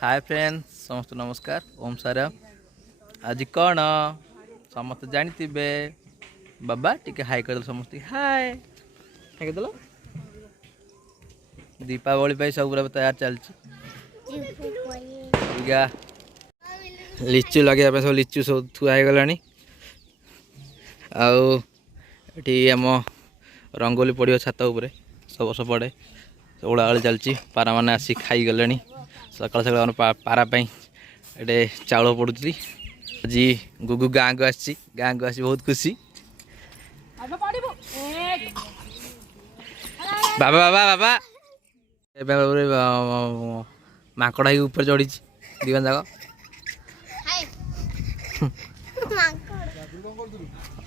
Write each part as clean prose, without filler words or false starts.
Hi friends समस्त नमस्कार ओम सारा आज कौन समस्त जानी बाबा टिके हाय कर समस्त हाय देल दीपावली सब पूरा तैयार चलती लिचु लगे सब लिचु सब थुआगला आम रंगोली पड़ो छात उपर सब वर्ष पड़े ओलाओली चलती पारा मैंने आसी खाई गले सकाल सकाल पारापाई ये चाउल पड़ुची आज गुगु गाँ को आसी बहुत खुशी बाबा बाबा बाबा माकड़ ऊपर चढ़ी दिगन जाक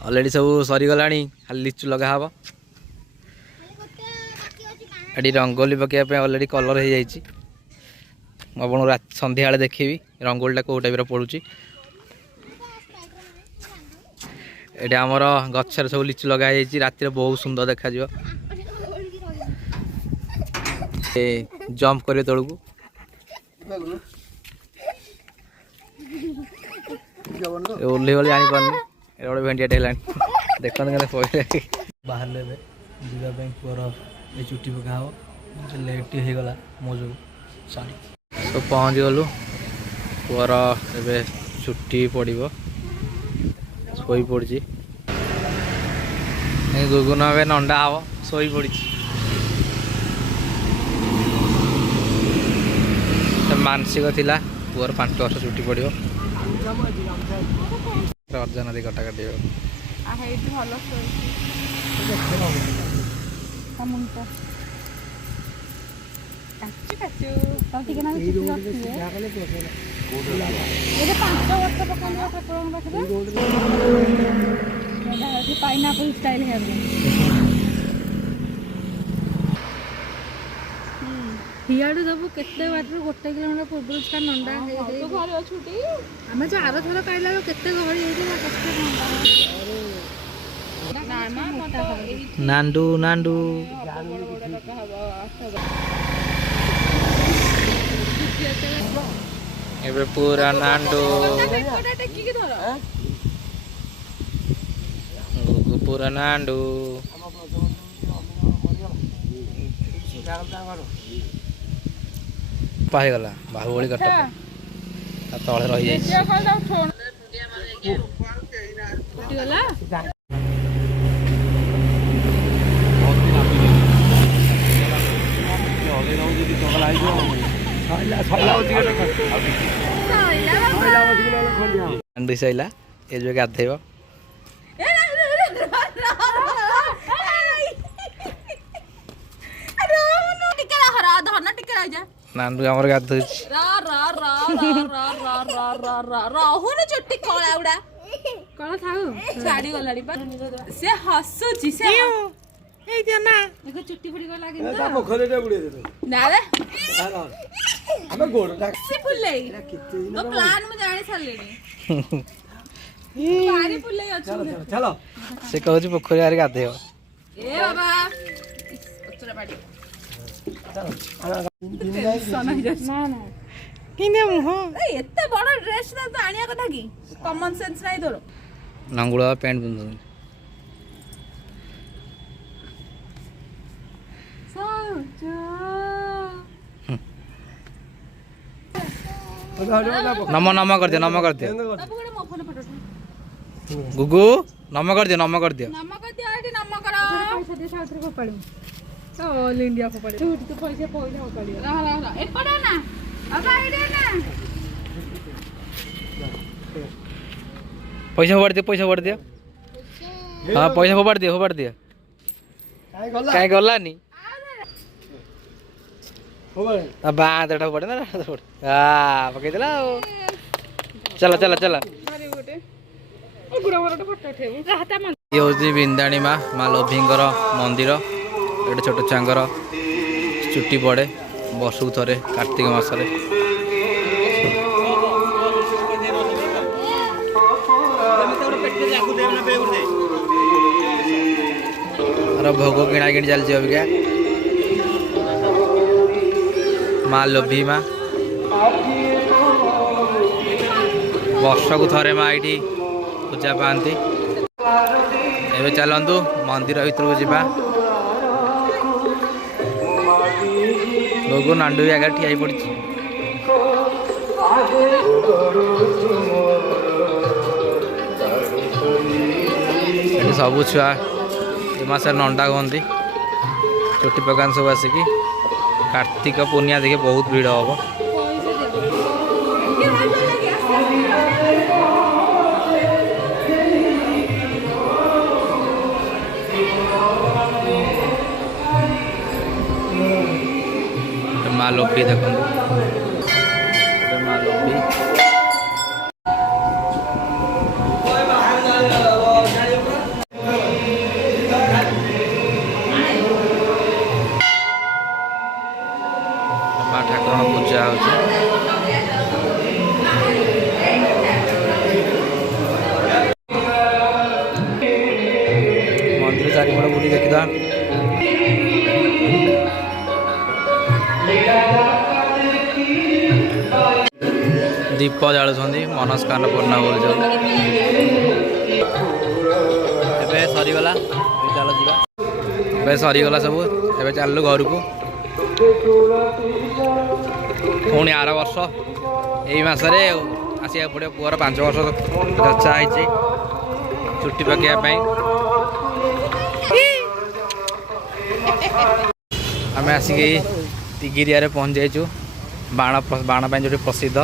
अलरेडी सब सरीगला खाली लिचु लगा हम ये रंगोली पकड़ अलरेडी कलर हो जाए आपको संध्या देखी रंगोली कौ टाइप पड़ुची ये आमर गचर सब लिचु लगाई राति बहुत सुंदर देखा जंप कर तौक ओह्ल गली जापारे गोटे भेंडियाटे देखते बाहर जावाई पुअर ये चुटी पका हम लेट होगला मो जो साड़ी तो पहुँच गलु पुअर ए छुट्टी पड़ो शोई पड़ी गुगुन ए नंडा हम शोई पड़ी मानसिक थिला पुअर 5 वर्ष छुट्टी पड़ो अर्जन दी कटा काट पाइनापल स्टाइल है हियाडू सब केते बाटर 1 किलोमीटर पूर्व का नंडा आम जो आर थर खाइला केते गहरी नांडू नांडू एबे पूरा नांडू गुगु पूरा नांडू पागला बाहुबली कट तले रही सैला ये जो गाधेब नांडू आमर गाधो चुट्टी कला गुड़ा कौन थाऊ छाड़ी गलाड़ी से हसुची से ना चुट्टी फुटी गला ना रे हमें गोड़ से फुल्ले तो प्लान में जाने छलेनी पारी फुल्ले अछि चलो से कहू पोखरी आरे गाधे ए बाबा उतरा पाड़ी एते बड़ ड्रेस तो आनिया कथा की कॉमन सेंस नहीं तोर नंगुड़ा पैंट पिंध नम कर दियो गुगु नम कर दियो ऑल इंडिया को पड़े छूट तो पैसे पहिले हो पड़ी रहा ए पड़ा ना अब आइडिया ना पैसा फोड़ दियो हां पैसा फोड़ दियो काय गलानी अब बांध एटा पड़े ना हां पके देला चला मारी गोटे ओ गुरा वरटा फटा ठेबु राहता मन ये होजी बिंदाणी माँ लोभिंगर मंदिर ये छोट छुआंर चुट्टी पड़े वर्ष थे कार्तिक मसरे भोग किणा कि चलती अबिका माँ लोभी माँ ବର୍ଷକୁ ଥରେ ମା ଏଇଠି ପୂଜା ପାଆନ୍ତି। ଏବେ ଚାଲନ୍ତୁ ମନ୍ଦିର ଭିତରକୁ ଯିବା। ଲୋକ ନାଣ୍ଡୁ ବି ଆଗରେ ଠିଆ ହେଇ ପଡ଼ିଛି। ଏଠି ସବୁ ଛୁଆ ଏ ମାସରେ ନଣ୍ଡା ହୁଅନ୍ତି। ଚୁଟି ପକାନ୍ତି ସବୁ ଆସିକି। କାର୍ତ୍ତିକ ପୂର୍ଣ୍ଣିମା ଦେଖି ବହୁତ ଭିଡ଼ ହବ। माँ लोभी देखो माँ लोभी माँ ठाकुर पूजा हो मंदिर चारिपट बुली देखा दीप जालुंट मनस्कामना पूर्ण बोल सरीगला चल जा सरीगला सब ए चलु घर को पुणी आर वर्ष यही मसरे आसा पड़े पुअर 5 वर्ष गचा है चुट्टी पकड़ापी आम आसिक तिगिरिया पहुँच जाइचु बाण जो प्रसिद्ध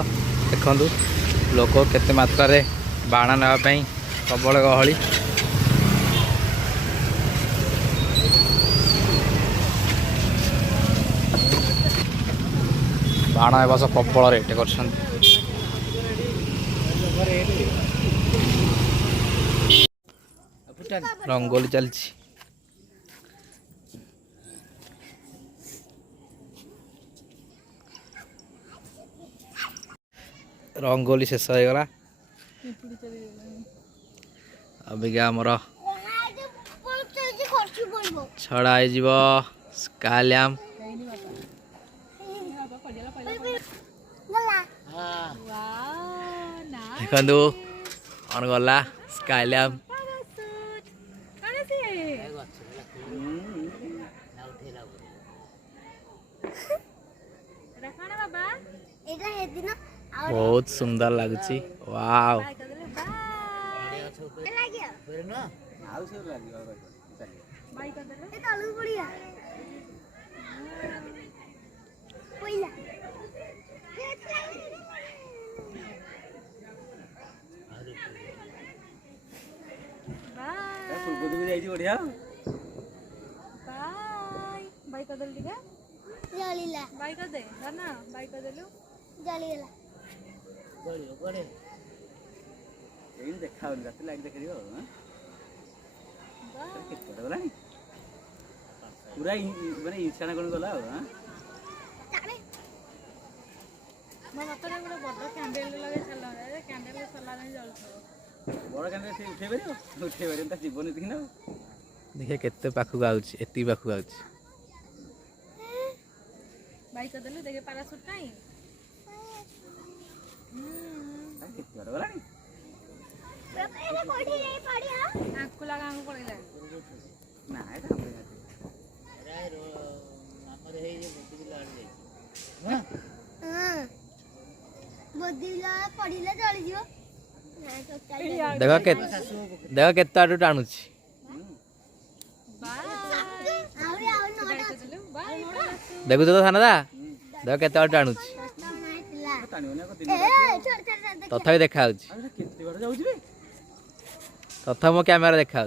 देखु लोक केते मात्रा बाण नापी प्रबल गहली बाण ए बस प्रबल रेट कर रंगोली चलती रंगोली शेष हो गला अबिका आमर छड़ा स्कालैम देखु कौन गला स्कालैम बहुत सुंदर लगुच वाव देखा लाइक देख पूरा माने इच्छा कौन गला बड़ कैंडल से उठे पारे जीवन देखी ना देखिए केते पाखु आउछ एती पाखु आउछ बाइक देले देखे पैराशूट काई केते बड़ गलानी एने कोठी नहीं पड़ी हां आंख लगा आंख पड़िला ना एटा रे हमर हे जे बुद्धिला आड़ जाई हां हां बुद्धिला पड़िला जळी जियो देखो केता टाणुची देखु तो थाना दा देख केते टाणुची तथा देखा तथा मो कैमेरा देखा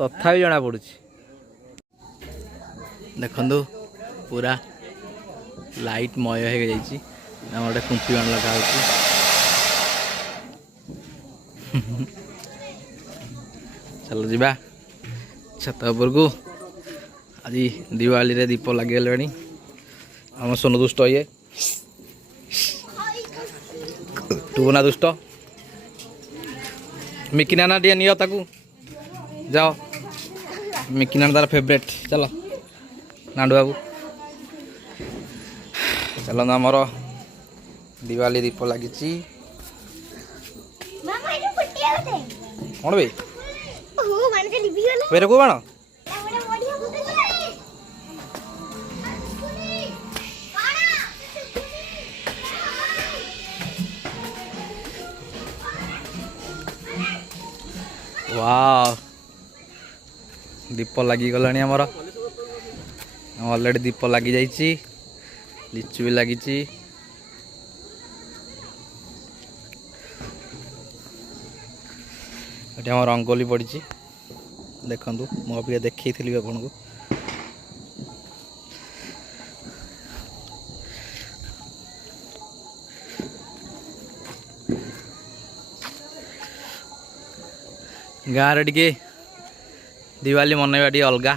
तथा भी जना पड़ुची देखु पूरा लाइट मय हो जाइए गोटे कुंपी बाण लगा चलो जीवा छत उपर को आज दिवाली रे दीप लगे आम सोनू दुष्ट ये टूना दुष्ट मिकी नाना टे नियो ताकू जाओ मिकी नाना तार फेवरेट चलो नाडू बाबू चलो आमर दिवाली दीप लगी कौन बे फेर को बाण वाह दीप लगी गला आमर अलरेडी दीप लगी जाइए लिचु भी लगी आम रंगोली पड़ी देखु मुझे देखी थी आपन को गाँव टे दिवाली मनइबा टे अलगा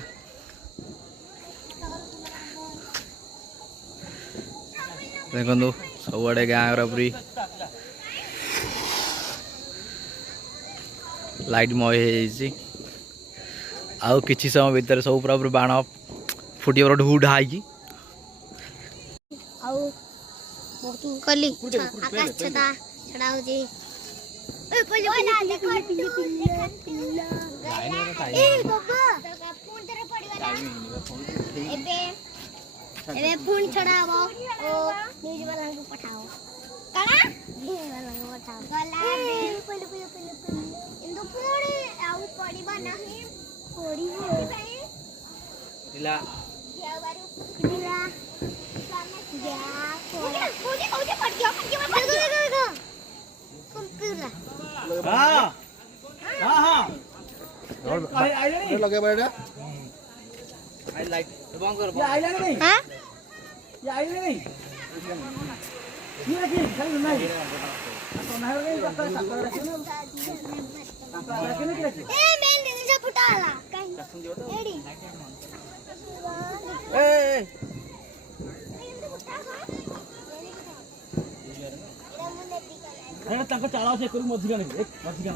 देखु सबुआड़े गाँव पूरी लाइट मय आउ किछि समय भीतर सब पूरा बाण फुटी ढू ढाई कली आकाश छता छड़ा होजी ए बाबा फोन तेरे पड़ीवाला एबे फोन छड़ावो ओ न्यूज वाला को पठाओ काना न्यूज वाला को पठाओ गला पहिले इंदु फोन आउ पड़ीबा नहीं पड़ीबो दिला क्या बारू दिला जा ओजे पड़ गया कंप्यूटर हां हां हां आई लगे बैठा आई लाइट बंद कर ये आई नहीं हां ये आई नहीं ये की खाली नहीं तो ना हो गई पत्ता साकर रखे ना साकर रखे ना रखे ए मेन दिन से फुटाला कहीं एडी ए अरे ताको चालाओ से करू मधिका नहीं एक मधिका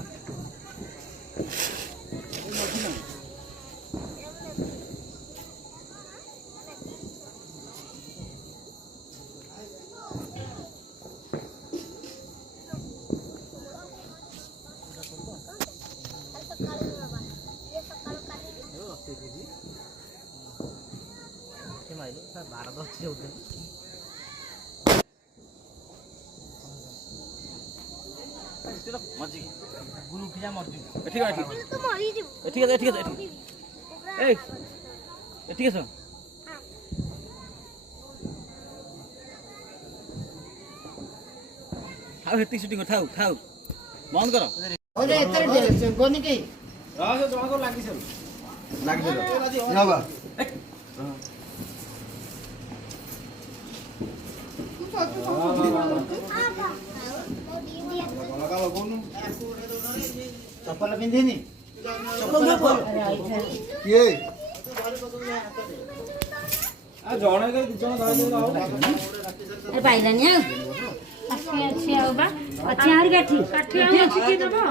तो मरी जी ठीक है थाउ हेती शूटिंग थाउ थाउ बंद करो ओरे एतर कोनी के हां से जमा को लागी सब लागी दे बाबा चप्पल पिंधिनी चप्पल ये आ जणे के जण धरि हो अरे पाइलानी अच्छी अच्छी आउ बा अच्छी आउर काठी काठी आउ अच्छी की दबो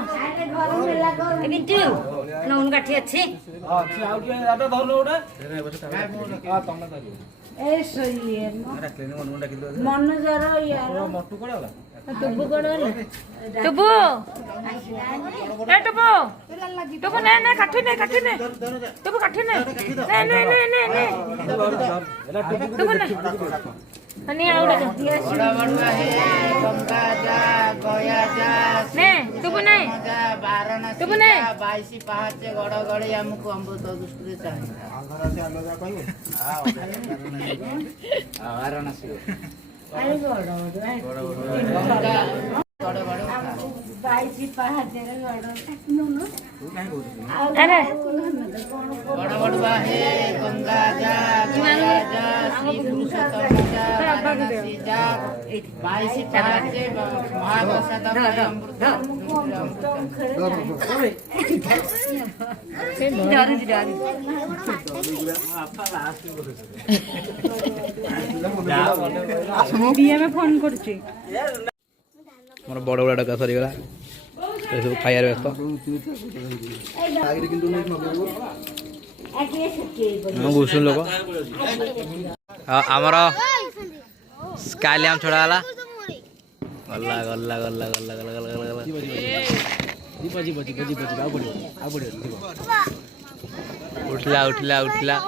घर में लागो बिंटू नौन काठी अच्छी हां अच्छी आउ के आटा धरलो ओटा हां तमने धरि ए सही है मन जरा यार मोटू कोडा वाला टुबु कोड वाला टुबु ए टुबु टुबु ने ने काठी ने टुबु काठी ने ने टुबु ने अनि आउडा दिया बड़ा बड़ुआ हे गंगा जा गया जा ने टुबु ने जा वाराणसी टुबु ने 22 पहाचे गड़ गड़ी हमको अमृत दृष्टि चाहिए आंध्र से अलग कहियो हां वाराणसी अरे बड़ बड़ बड़ बाईसी पहाड़ गड़ अरे बड़ा बड़ुआ हे गंगा जा गया जा श्री पुरुषोत्तम जा वाराणसी जा 22 पहाचे महाप्रसाद अमृत बिया में फोन करछि मोर बड़ बड़ डका सरीगला सब खाइबार व्यस्त गुसुन लोक आमर स्काइलैम छड़ा गला गला गला गला गला गला गला गला उठला उठला उठला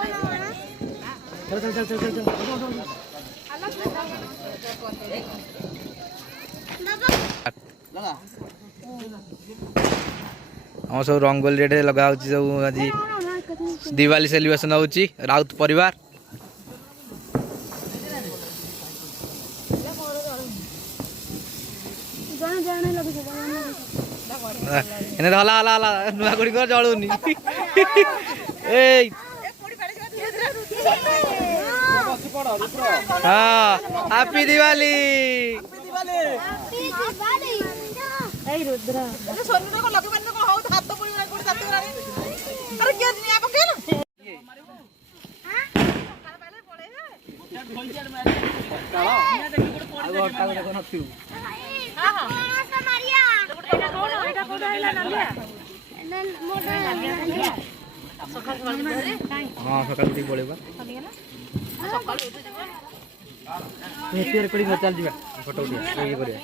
हम सब रंगोली रेट लगा सब आज दिवाली सेलिब्रेशन होची राउत परिवार एने हला हला हला नुआ गुड़ी कर जळुनी ए हां हैप्पी दिवाली এই रुद्र सोनू को लगे बन्ने को हाउ तो हाथ तो पूरी कोड़ी जाते रानी अरे क्या दुनिया पर खेल हां पहले पड़े है हां हां मारिया एटा कोड आइला नलिया देन मोटा सकाल हां सकाल उठी पळेबा सकाल उठी जबा हेती रिकॉर्डिंग चल जीवा फोटो उठिया ये करिया